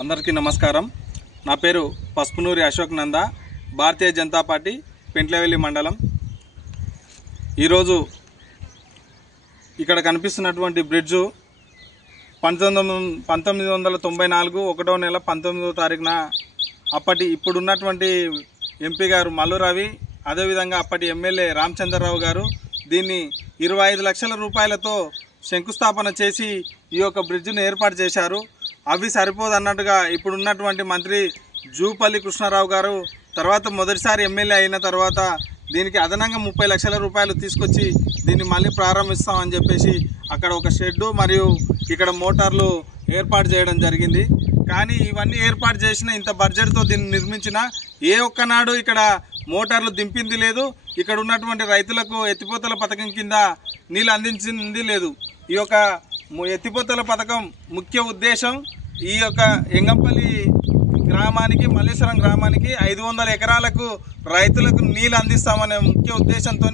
అందరికీ నమస్కారం. నా పేరు పసుపునూరి అశోక్ నంద, భారతీయ జనతా పార్టీ పెంట్లవెల్లి మండలం. ఈరోజు ఇక్కడ కనిపిస్తున్నటువంటి బ్రిడ్జు 1994 1వ నెల 19వ తారీఖున ఇప్పుడున్నటువంటి ఎంపీ గారు మల్లు రవి, అదేవిధంగా అప్పటి ఎమ్మెల్యే రామచంద్రరావు గారు దీన్ని 25 లక్షల రూపాయలతో శంకుస్థాపన చేసి ఈ యొక్క బ్రిడ్జ్ను ఏర్పాటు చేశారు. అవి సరిపోదన్నట్టుగా ఇప్పుడున్నటువంటి మంత్రి జూపల్లి కృష్ణారావు గారు తర్వాత మొదటిసారి ఎమ్మెల్యే అయిన తర్వాత దీనికి అదనంగా 30 లక్షల రూపాయలు తీసుకొచ్చి దీన్ని మళ్ళీ ప్రారంభిస్తామని చెప్పేసి అక్కడ ఒక షెడ్డు మరియు ఇక్కడ మోటార్లు ఏర్పాటు చేయడం జరిగింది. కానీ ఇవన్నీ ఏర్పాటు చేసిన ఇంత బడ్జెట్తో దీన్ని నిర్మించిన ఏ ఒక్కనాడు ఇక్కడ మోటార్లు దింపింది లేదు. ఇక్కడ ఉన్నటువంటి రైతులకు ఎత్తిపోతల పథకం కింద నీళ్ళు అందించింది లేదు. ఈ యొక్క ఎత్తిపోతల పథకం ముఖ్య ఉద్దేశం ఈ యొక్క ఎంగంపల్లి గ్రామానికి, మల్లేశ్వరం గ్రామానికి 500 ఎకరాలకు రైతులకు నీళ్ళు అందిస్తామనే ముఖ్య ఉద్దేశంతో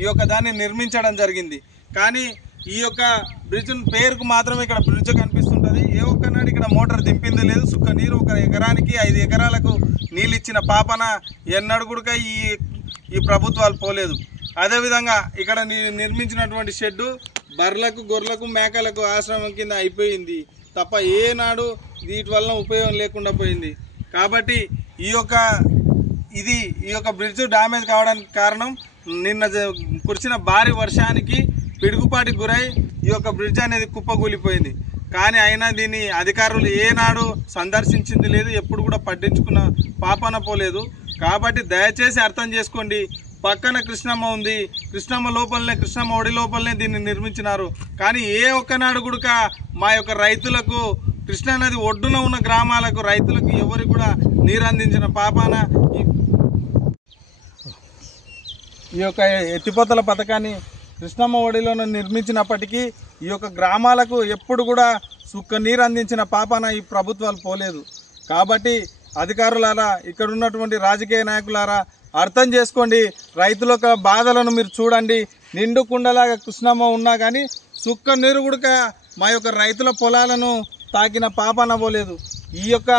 ఈ యొక్క దాన్ని నిర్మించడం జరిగింది. కానీ ఈ యొక్క బ్రిడ్జ్ పేరుకు మాత్రమే ఇక్కడ బ్రిడ్జ్ కనిపిస్తుంటుంది. ఏ ఒక్కనాడు ఇక్కడ మోటార్ దింపింది లేదు. సుక్క నీరు ఒక ఎకరానికి 5 ఎకరాలకు నీళ్ళు ఇచ్చిన పాపన ఎన్నడూ కూడా ఈ ప్రభుత్వాలు పోలేదు. అదేవిధంగా ఇక్కడ నిర్మించినటువంటి షెడ్డు బర్రెలకు, గొర్రెలకు, మేకలకు ఆశ్రమం కింద అయిపోయింది తప్ప ఏనాడు వీటి వలన ఉపయోగం లేకుండా పోయింది. కాబట్టి ఈ యొక్క బ్రిడ్జ్ డ్యామేజ్ కావడానికి కారణం నిన్న కురిసిన భారీ వర్షానికి పిడుగుపాటికి గురై ఈ యొక్క బ్రిడ్జ్ అనేది కుప్పకూలిపోయింది. కానీ అయినా దీన్ని అధికారులు ఏనాడు సందర్శించింది లేదు, ఎప్పుడు కూడా పట్టించుకున్న పాపన పోలేదు. కాబట్టి దయచేసి అర్థం చేసుకోండి. పక్కన కృష్ణమ్మ ఉంది, కృష్ణమ్మ ఒడి లోపలనే దీన్ని నిర్మించినారు. కానీ ఏ ఒక్కనాడు కూడా మా యొక్క రైతులకు, కృష్ణానది ఒడ్డున ఉన్న గ్రామాలకు రైతులకు ఎవరికి కూడా నీరు అందించిన పాపాన ఈ యొక్క ఎత్తిపోతల పథకాన్ని కృష్ణమ్మ ఒడిలోనే నిర్మించినప్పటికీ ఈ యొక్క గ్రామాలకు ఎప్పుడు కూడా సుక్క నీరు అందించిన పాపాన ఈ ప్రభుత్వాలు పోలేదు. కాబట్టి అధికారులారా, ఇక్కడ ఉన్నటువంటి రాజకీయ నాయకులారా అర్థం చేసుకోండి. రైతుల బాధలను మీరు చూడండి. నిండు కుండలాగా కృష్ణమ్మ ఉన్నా కానీ సుక్క నీరు కూడా మా యొక్క రైతుల పొలాలను తాకిన పాపాన పోలేదు. ఈ యొక్క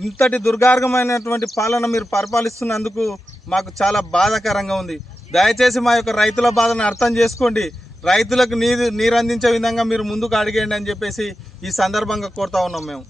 ఇంతటి దుర్గార్గమైనటువంటి పాలన మీరు పరిపాలిస్తున్నందుకు మాకు చాలా బాధాకరంగా ఉంది. దయచేసి మా యొక్క రైతుల బాధను అర్థం చేసుకోండి. రైతులకు నీరు అందించే విధంగా మీరు ముందుకు అడిగేయండి అని చెప్పేసి ఈ సందర్భంగా కోరుతా ఉన్నాం మేము.